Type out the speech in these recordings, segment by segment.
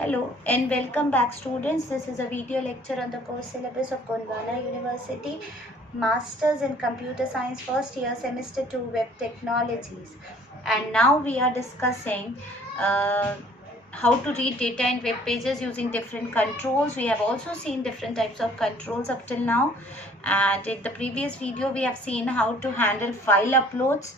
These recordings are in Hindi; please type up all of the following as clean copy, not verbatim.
Hello and welcome back students. This is a video lecture on the course syllabus of Gondwana University, Masters in Computer Science first year semester 2 Web Technologies. And now we are discussing how to read data in web pages using different controls. We have also seen different types of controls up till now, and in the previous video we have seen how to handle file uploads.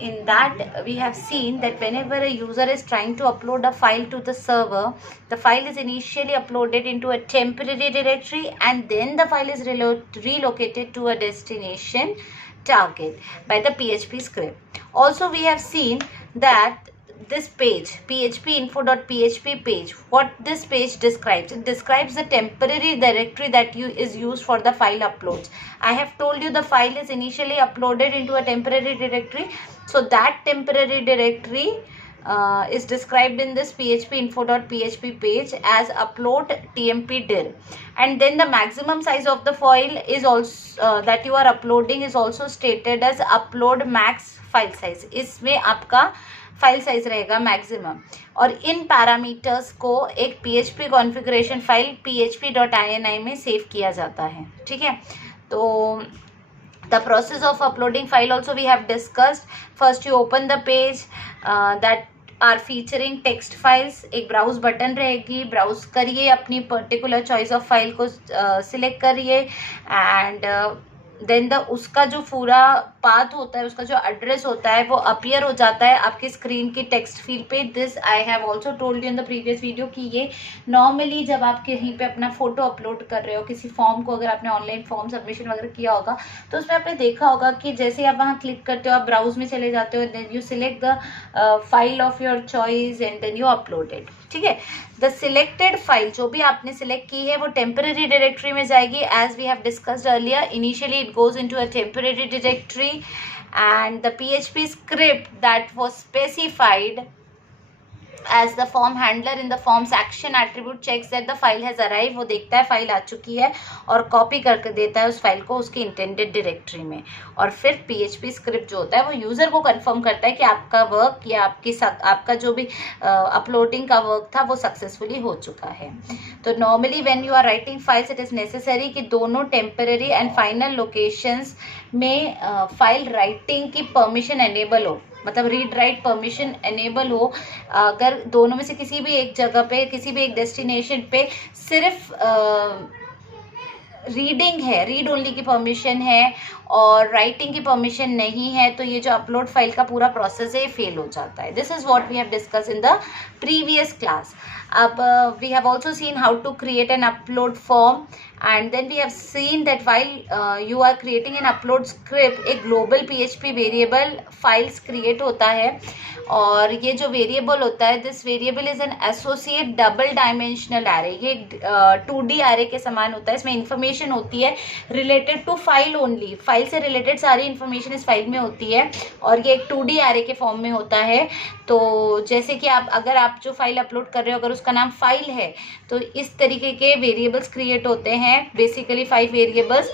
In that we have seen that whenever a user is trying to upload a file to the server, the file is initially uploaded into a temporary directory and then the file is relocated to a destination target by the PHP script. Also we have seen that this page, phpinfo.php page, what this page describes, it describes the temporary directory that is used for the file uploads. I have told you the file is initially uploaded into a temporary directory, so that temporary directory is described in this phpinfo.php page as upload tmp dir, and then the maximum size of the file is also that you are uploading is also stated as upload max file size. इसमें आपका फाइल साइज रहेगा मैक्सिमम, और इन पैरामीटर्स को एक PHP कॉन्फ़िगरेशन फाइल php.ini में सेव किया जाता है. ठीक है, तो the process of uploading file also we have discussed. First you open the page that are featuring text files. एक ब्राउज बटन रहेगी, ब्राउज करिए, अपनी पर्टिकुलर चॉइस ऑफ फाइल को सिलेक्ट करिए एंड देन उसका जो पूरा पाथ होता है, उसका जो एड्रेस होता है वो अपीयर हो जाता है आपकी स्क्रीन की टेक्स्ट फील्ड पे. This I have also told you in the previous video कि ये नॉर्मली जब आप कहीं पे अपना फोटो अपलोड कर रहे हो किसी फॉर्म को, अगर आपने ऑनलाइन फॉर्म सबमिशन वगैरह किया होगा तो उसमें आपने देखा होगा कि जैसे आप वहाँ क्लिक करते हो, आप ब्राउज में चले जाते हो, then you select the file of your choice and then you upload it. ठीक है, द सिलेक्टेड फाइल जो भी आपने सिलेक्ट की है वो टेम्पररी डायरेक्टरी में जाएगी. As we have discussed earlier, initially it goes into a temporary directory and the PHP script that was specified as the form handler in the forms action attribute checks that the file has arrived. वो देखता है फाइल आ चुकी है और कॉपी करके देता है उस फाइल को उसके इंटेंडेड डायरेक्टरी में, और फिर PHP स्क्रिप्ट जो होता है वो यूज़र को कंफर्म करता है कि आपका वर्क या आपका जो भी अपलोडिंग का वर्क था वो सक्सेसफुली हो चुका है. तो normally when you are writing files it is necessary कि दोनों टेम्पररी एंड फाइनल लोकेशंस में फाइल राइटिंग की परमिशन एनेबल हो, मतलब रीड राइट परमिशन एनेबल हो. अगर दोनों में से किसी भी एक जगह पे, किसी भी एक डेस्टिनेशन पे सिर्फ रीडिंग है, रीड ओनली की परमिशन है और राइटिंग की परमिशन नहीं है, तो ये जो अपलोड फाइल का पूरा प्रोसेस है फेल हो जाता है. This is what we have discuss in the previous class. अब we have also seen how to create an upload form, and then we have seen that while you are creating an upload script, एक global PHP variable files create होता है, और ये जो variable होता है, this variable is an associate double dimensional array. ये 2D array के समान होता है. इसमें information होती है related to file only, file से related सारी information इस फाइल में होती है, और ये एक 2D array के फॉर्म में होता है. तो जैसे कि अगर आप जो फाइल अपलोड कर रहे हो अगर उसका नाम फाइल है तो इस तरीके के वेरिएबल्स क्रिएट होते हैं, बेसिकली 5 वेरिएबल्स.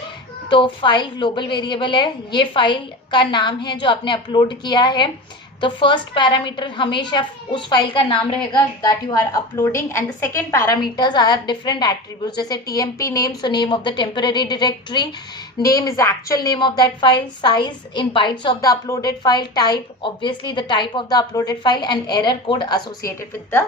तो फाइल ग्लोबल वेरिएबल है, ये फाइल का नाम है जो आपने अपलोड किया है. तो फर्स्ट पैरामीटर हमेशा उस फाइल का नाम रहेगा that you are uploading, and the second parameters are different attributes, जैसे TMP name, so name of the temporary directory, name is actual name of that file, size in bytes of the uploaded file, type obviously the type of the uploaded file, and error code associated with the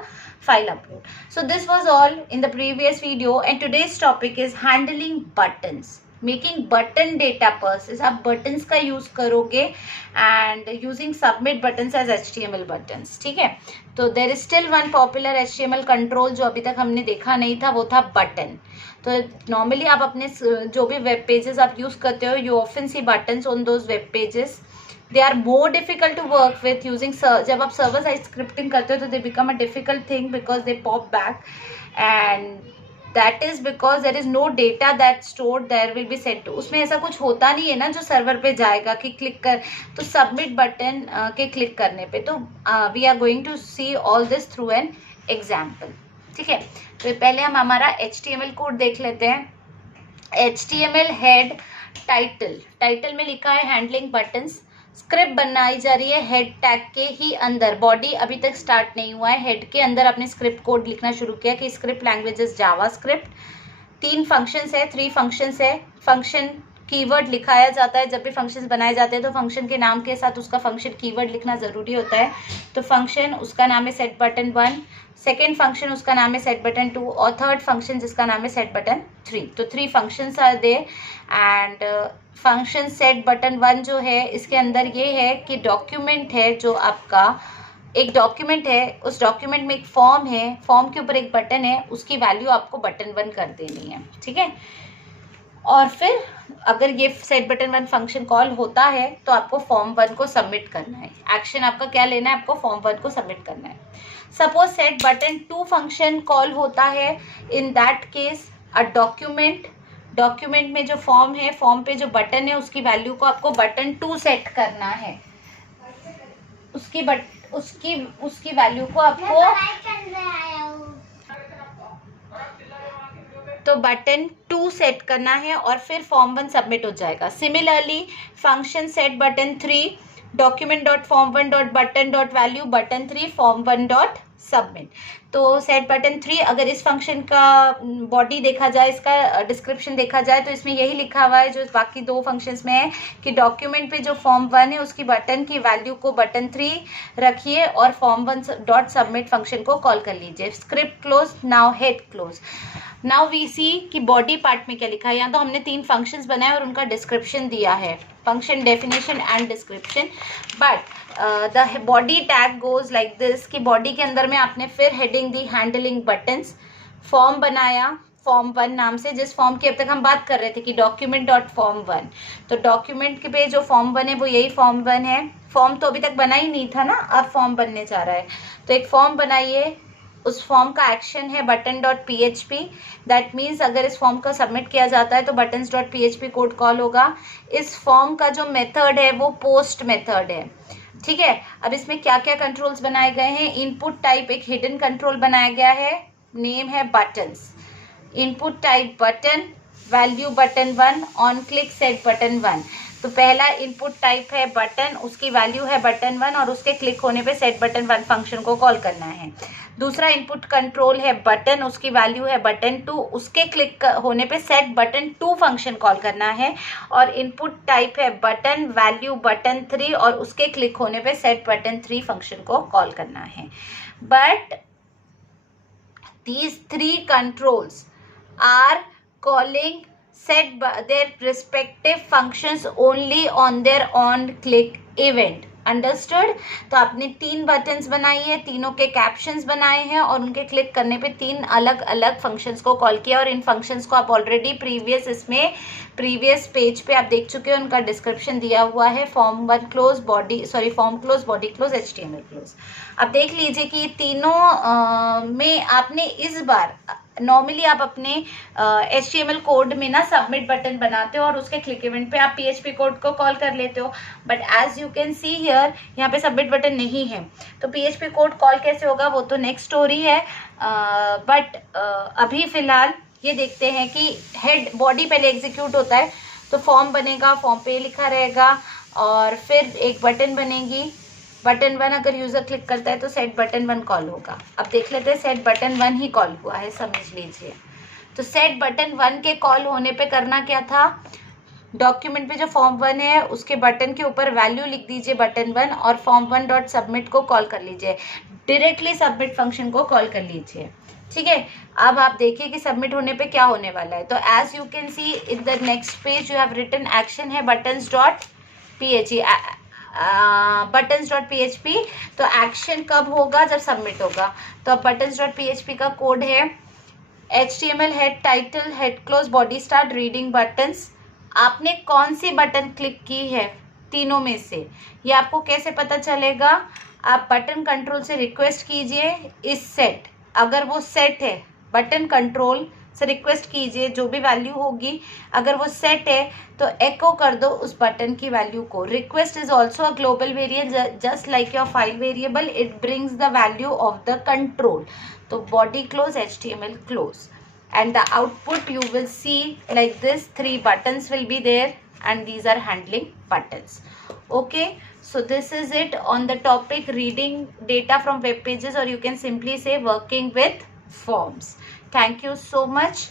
file upload. So this was all in the previous video, and today's topic is handling buttons, making button data process. आप बटन्स का यूज करोगे and using submit buttons as HTML buttons. ठीक है, तो there is still one popular HTML control जो अभी तक हमने देखा नहीं था, वो था बटन. तो नॉर्मली आप अपने जो भी वेब पेजेस आप यूज करते हो, you often see buttons on those web pages. They are more difficult to work with using. जब आप सर्वर साइड स्क्रिप्टिंग करते हो तो they become a difficult thing because they pop back, and that is because there is no data that stored there will be sent to. उसमें ऐसा कुछ होता नहीं है ना जो सर्वर पे जाएगा कि क्लिक कर, तो सबमिट बटन के क्लिक करने पे. तो we are going to see all this through an example. ठीक है, तो पहले हम हमारा HTML कोड देख लेते हैं. HTML हेड टाइटल में लिखा है हैंडलिंग बटन्स. स्क्रिप्ट बनाई जा रही है हेड टैग के ही अंदर, बॉडी अभी तक स्टार्ट नहीं हुआ है, हेड के अंदर आपने स्क्रिप्ट कोड लिखना शुरू किया कि स्क्रिप्ट लैंग्वेजेस जावा स्क्रिप्ट। 3 फंक्शंस है, 3 फंक्शंस है। फंक्शन कीवर्ड लिखाया जाता है जब भी फंक्शंस बनाए जाते हैं, तो फंक्शन के नाम के साथ उसका फंक्शन कीवर्ड लिखना ज़रूरी होता है। तो फंक्शन उसका नाम है सेट बटन 1, सेकेंड फंक्शन उसका नाम है सेट बटन 2 और थर्ड फंक्शन जिसका नाम है सेट बटन 3। तो 3 functions are there and function set button 1 जो है इसके अंदर ये है कि डॉक्यूमेंट है, जो आपका एक डॉक्यूमेंट है, उस डॉक्यूमेंट में एक फॉर्म है, फॉर्म के ऊपर एक बटन है, उसकी वैल्यू आपको बटन 1 कर देनी है, ठीक है। और फिर अगर ये सेट बटन 1 फंक्शन कॉल होता है तो आपको फॉर्म 1 को सबमिट करना है। एक्शन आपका क्या लेना है, आपको फॉर्म 1 को सबमिट करना है। Suppose set button 2 function call होता है, in that case a document में जो फॉर्म है, फॉर्म पे जो बटन है उसकी वैल्यू को आपको बटन 2 सेट करना है। उसकी वैल्यू को आपको तो बटन 2 सेट करना है और फिर फॉर्म 1 सबमिट हो जाएगा। Similarly function set button 3 document dot form 1 dot button dot value button 3 form 1 dot submit. तो सेट बटन 3 अगर इस फंक्शन का बॉडी देखा जाए, इसका डिस्क्रिप्शन देखा जाए, तो इसमें यही लिखा हुआ है जो बाकी 2 फंक्शंस में है कि डॉक्यूमेंट पे जो फॉर्म 1 है उसकी बटन की वैल्यू को बटन 3 रखिए और फॉर्म 1 डॉट सबमिट फंक्शन को कॉल कर लीजिए। Script close, now head close. Now we see कि बॉडी पार्ट में क्या लिखा है। यहाँ तो हमने 3 फंक्शंस बनाए और उनका डिस्क्रिप्शन दिया है, function definition and description, but the body tag goes like this कि बॉडी के अंदर में आपने फिर हेडिंग दी हैंडलिंग बटन्स, फॉर्म बनाया फॉर्म 1 नाम से, जिस फॉर्म की अब तक हम बात कर रहे थे कि डॉक्यूमेंट डॉट फॉर्म 1। तो डॉक्यूमेंट के पे जो फॉर्म 1 है वो यही फॉर्म 1 है। फॉर्म तो अभी तक बना ही नहीं था ना, अब फॉर्म बनने जा रहा है। तो एक फॉर्म बनाइए, उस फॉर्म का एक्शन है button dot PHP। That means अगर इस फॉर्म को सबमिट किया जाता है तो buttons dot PHP code call होगा। इस फॉर्म का जो मेथड है वो पोस्ट मेथड है, ठीक है। अब इसमें क्या क्या कंट्रोल्स बनाए गए हैं, इनपुट टाइप एक हिडन कंट्रोल बनाया गया है, नेम है buttons, input type button, value button 1, on click set button 1। तो पहला इनपुट टाइप है बटन, उसकी वैल्यू है बटन 1 और उसके क्लिक होने पे सेट बटन 1 फंक्शन को कॉल करना है। दूसरा इनपुट कंट्रोल है बटन, उसकी वैल्यू है बटन 2, उसके क्लिक होने पे सेट बटन 2 फंक्शन कॉल करना है। और इनपुट टाइप है बटन, वैल्यू बटन 3 और उसके क्लिक होने पे सेट बटन 3 फंक्शन को कॉल करना है। But these 3 controls are calling set their respective functions only on their on click event। Understood. तो आपने 3 बटन्स बनाई है, तीनों के कैप्शंस बनाए हैं और उनके क्लिक करने पे 3 अलग अलग फंक्शंस को कॉल किया। और इन फंक्शंस को आप ऑलरेडी प्रीवियस पेज पे आप देख चुके हो, उनका डिस्क्रिप्शन दिया हुआ है, form close, body close, HTML close. अब देख लीजिए कि तीनों में आपने इस बार नॉर्मली आप अपने HTML कोड में ना सबमिट बटन बनाते हो और उसके क्लिक इवेंट पे आप PHP कोड को कॉल कर लेते हो, but as you can see here यहाँ पे सबमिट बटन नहीं है। तो PHP कोड कॉल कैसे होगा वो तो नेक्स्ट स्टोरी है, बट अभी फिलहाल ये देखते हैं कि हेड बॉडी पहले एग्जीक्यूट होता है तो फॉर्म बनेगा, फॉर्म पे लिखा रहेगा और फिर एक बटन बनेगी, बटन 1 अगर यूजर क्लिक करता है तो सेट बटन 1 कॉल होगा। अब देख लेते हैं सेट बटन 1 ही कॉल हुआ है, समझ लीजिए। तो सेट बटन 1 के कॉल होने पे करना क्या था, डॉक्यूमेंट पे जो फॉर्म 1 है उसके बटन के ऊपर वैल्यू लिख दीजिए बटन 1 और फॉर्म 1 डॉट सबमिट को कॉल कर लीजिए, डायरेक्टली सबमिट फंक्शन को कॉल कर लीजिए, ठीक है। अब आप देखिए कि सबमिट होने पे क्या होने वाला है। तो as you can see in the next page you have written action है बटन्स डॉट PHP। तो एक्शन कब होगा, जब सबमिट होगा। तो अब बटन्स डॉट PHP का कोड है HTML head title head close body start reading buttons. आपने कौन सी बटन क्लिक की है तीनों में से, ये आपको कैसे पता चलेगा, आप बटन कंट्रोल से रिक्वेस्ट कीजिए इस सेट, अगर वो सेट है बटन कंट्रोल से रिक्वेस्ट कीजिए, जो भी वैल्यू होगी अगर वो सेट है तो एको कर दो उस बटन की वैल्यू को। Request is also a global variable just like your file variable, it brings the value of the control. तो body close HTML close and the output you will see like this, 3 buttons will be there and these are handling buttons। Okay, so this is it on the topic reading data from web pages, or you can simply say working with forms. Thank you so much.